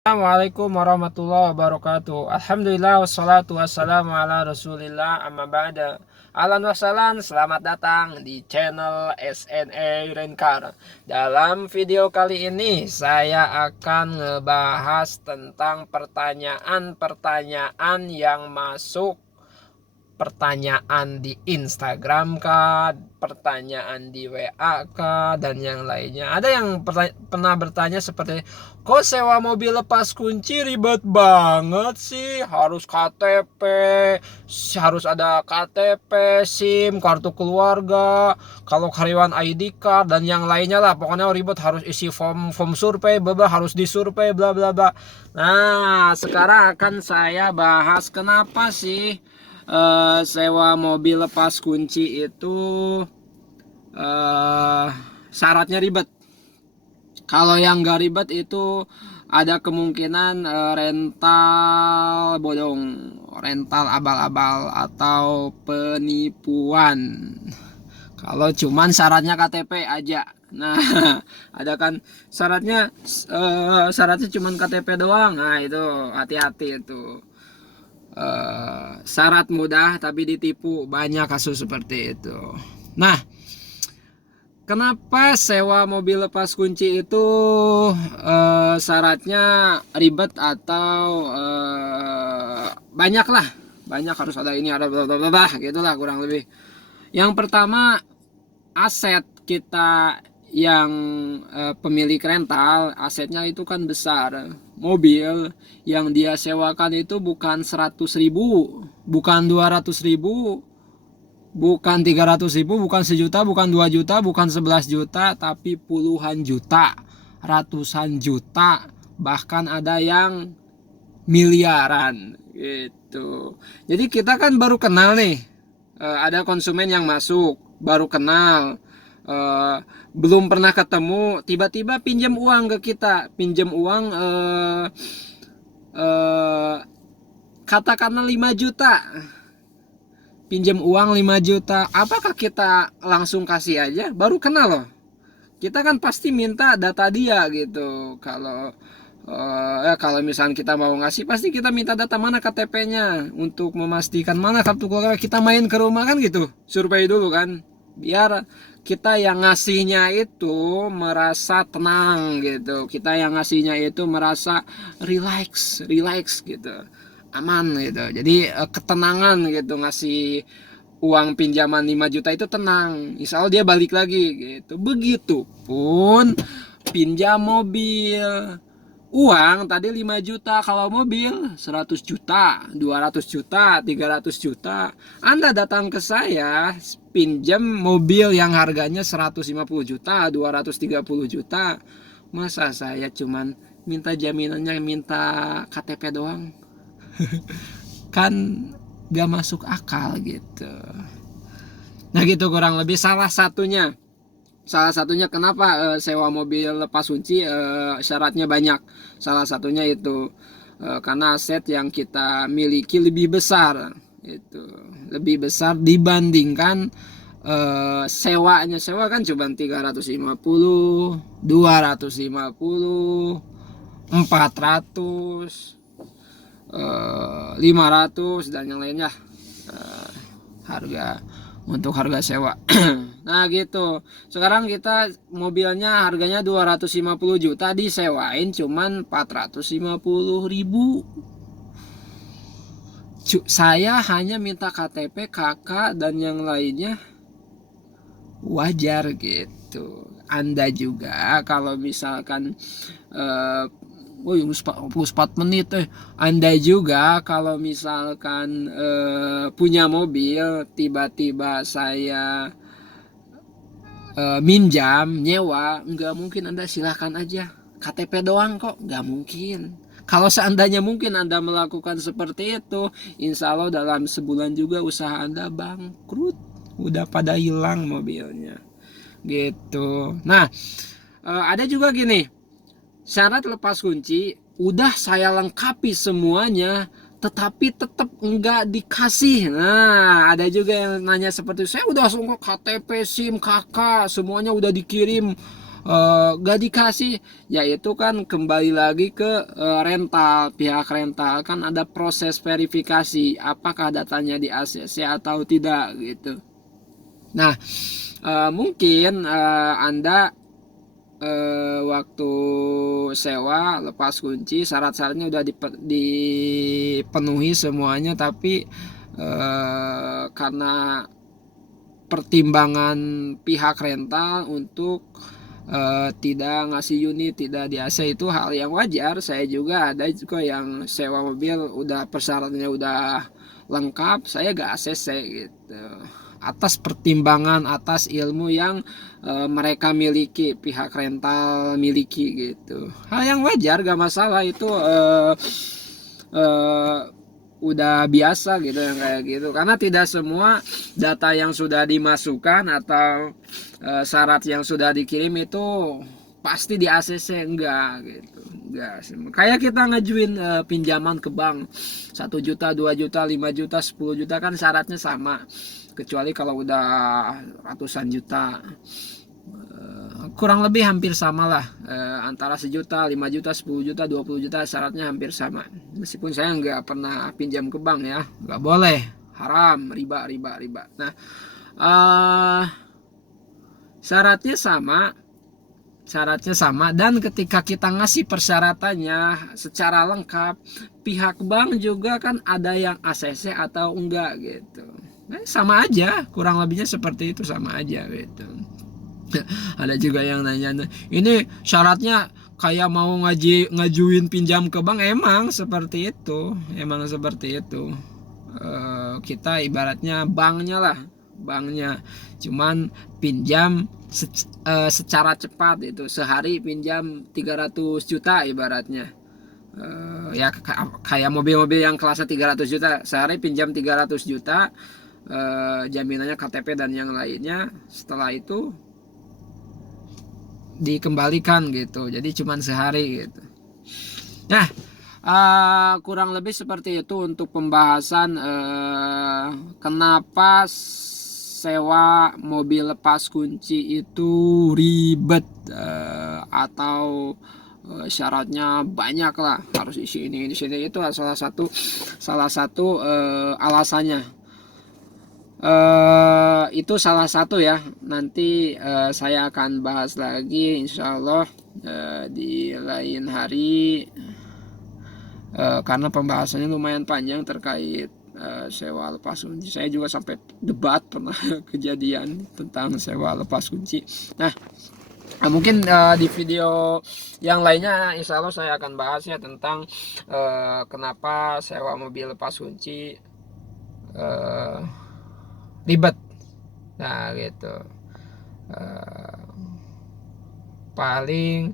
Assalamualaikum warahmatullahi wabarakatuh. Alhamdulillah wassalatu wassalamu ala rasulillah amma ba'da. Ahlan wassalan, selamat datang di channel SNE Renkar. Dalam video kali ini saya akan ngebahas tentang pertanyaan-pertanyaan yang masuk, pertanyaan di Instagram kah, pertanyaan di WA kah, dan yang lainnya. Ada yang pernah bertanya seperti, kok sewa mobil lepas kunci ribet banget sih, harus KTP, harus ada KTP, SIM, kartu keluarga, kalau karyawan ID card, dan yang lainnya lah. Pokoknya ribet, harus isi form survei, harus disurvei, bla bla bla. Nah, sekarang akan saya bahas kenapa sih sewa mobil lepas kunci itu syaratnya ribet. Kalau yang gak ribet itu ada kemungkinan rental bodong, rental abal-abal, atau penipuan. Kalau cuman syaratnya KTP aja. Nah, ada kan syaratnya cuman KTP doang. Nah, itu hati-hati itu. Syarat mudah tapi ditipu, banyak kasus seperti itu. Nah, kenapa sewa mobil lepas kunci itu syaratnya ribet atau banyak lah, banyak, harus ada ini, ada bla bla bla gitulah kurang lebih. Yang pertama, aset kita yang pemilik rental, asetnya itu kan besar. Mobil yang dia sewakan itu bukan 100.000, bukan 200.000, bukan 300.000, bukan sejuta, bukan 2 juta, bukan 11 juta, tapi puluhan juta, ratusan juta, bahkan ada yang miliaran gitu. Jadi kita kan baru kenal nih, ada konsumen yang masuk, baru kenal, belum pernah ketemu, tiba-tiba pinjam uang ke kita, pinjam uang katakanlah 5 juta, pinjam uang 5 juta. Apakah kita langsung kasih aja? Baru kenal loh, kita kan pasti minta data dia gitu. Kalau misalnya kita mau ngasih, pasti kita minta data, mana KTP-nya, untuk memastikan mana kartu keluarga. Kita main ke rumah kan gitu, survei dulu kan, biar kita yang ngasihnya itu merasa tenang gitu, kita yang ngasihnya itu merasa relax gitu, aman gitu. Jadi ketenangan gitu, ngasih uang pinjaman 5 juta itu tenang, insya Allah dia balik lagi gitu. Begitupun pinjam mobil, uang tadi 5 juta, kalau mobil 100 juta, 200 juta, 300 juta. Anda datang ke saya pinjam mobil yang harganya 150 juta, 230 juta. Masa saya cuman minta jaminannya, minta KTP doang? Kan gak masuk akal gitu. Nah gitu kurang lebih salah satunya kenapa sewa mobil lepas kunci syaratnya banyak. Salah satunya itu karena aset yang kita miliki lebih besar, itu lebih besar dibandingkan sewa kan cuma 350, 250, 400, 500, dan yang lainnya, harga untuk harga sewa. Nah gitu. Sekarang kita mobilnya harganya 250 juta, disewain cuman 450.000. Saya hanya minta KTP, kakak, dan yang lainnya wajar gitu. Anda juga kalau misalkan 44 menit Anda juga kalau misalkan punya mobil, tiba-tiba saya minjam, nyewa, nggak mungkin Anda silahkan aja, KTP doang kok, nggak mungkin. Kalau seandainya mungkin Anda melakukan seperti itu, insya Allah dalam sebulan juga usaha Anda bangkrut, udah pada hilang mobilnya gitu. Nah, ada juga gini, syarat lepas kunci udah saya lengkapi semuanya, tetapi tetap enggak dikasih. Nah, ada juga yang nanya seperti saya udah langsung KTP, SIM, KK, semuanya udah dikirim, gak dikasih, yaitu kan kembali lagi ke rental. Pihak rental kan ada proses verifikasi apakah datanya di ACC atau tidak gitu. Nah, mungkin Anda waktu sewa lepas kunci syarat-syaratnya udah dipenuhi semuanya, tapi karena pertimbangan pihak rental untuk tidak ngasih unit, tidak di AC, itu hal yang wajar. Saya juga ada juga yang sewa mobil udah persyaratannya udah lengkap, saya gak ACC gitu, atas pertimbangan, atas ilmu yang mereka miliki, pihak rental miliki gitu. Hal yang wajar, gak masalah itu. Udah biasa gitu yang kayak gitu, karena tidak semua data yang sudah dimasukkan atau syarat yang sudah dikirim itu pasti di ACC, enggak gitu, enggak. Kayak kita ngajuin pinjaman ke bank 1 juta, 2 juta, 5 juta, 10 juta kan syaratnya sama, kecuali kalau udah ratusan juta. Kurang lebih hampir sama lah, antara 1 juta, 5 juta, 10 juta, 20 juta syaratnya hampir sama. Meskipun saya nggak pernah pinjam ke bank ya, nggak boleh, haram, riba. Nah, syaratnya sama, dan ketika kita ngasih persyaratannya secara lengkap, pihak bank juga kan ada yang ACC atau enggak gitu. Sama aja, kurang lebihnya seperti itu, sama aja gitu. Ada juga yang nanya, ini syaratnya kayak mau ngajuin pinjam ke bank. Emang seperti itu, kita ibaratnya banknya cuman pinjam secara cepat, itu sehari pinjam 300 juta ibaratnya. Ya kayak mobil-mobil yang kelasnya 300 juta, sehari pinjam 300 juta, jaminannya KTP dan yang lainnya, setelah itu dikembalikan gitu, jadi cuman sehari gitu. Nah, kurang lebih seperti itu untuk pembahasan kenapa sewa mobil lepas kunci itu ribet, atau syaratnya banyak lah, harus isi ini sini. Itu salah satu alasannya. Itu salah satu ya. Nanti saya akan bahas lagi insya Allah di lain hari, karena pembahasannya lumayan panjang terkait sewa lepas kunci. Saya juga sampai debat pernah kejadian tentang sewa lepas kunci. Nah, mungkin di video yang lainnya insya Allah saya akan bahas ya tentang kenapa sewa mobil lepas kunci ribet. Nah gitu. Paling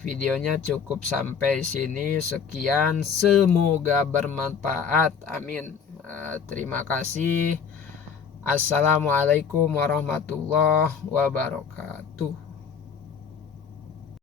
videonya cukup sampai sini. Sekian, semoga bermanfaat, amin. Terima kasih. Assalamualaikum warahmatullahi wabarakatuh.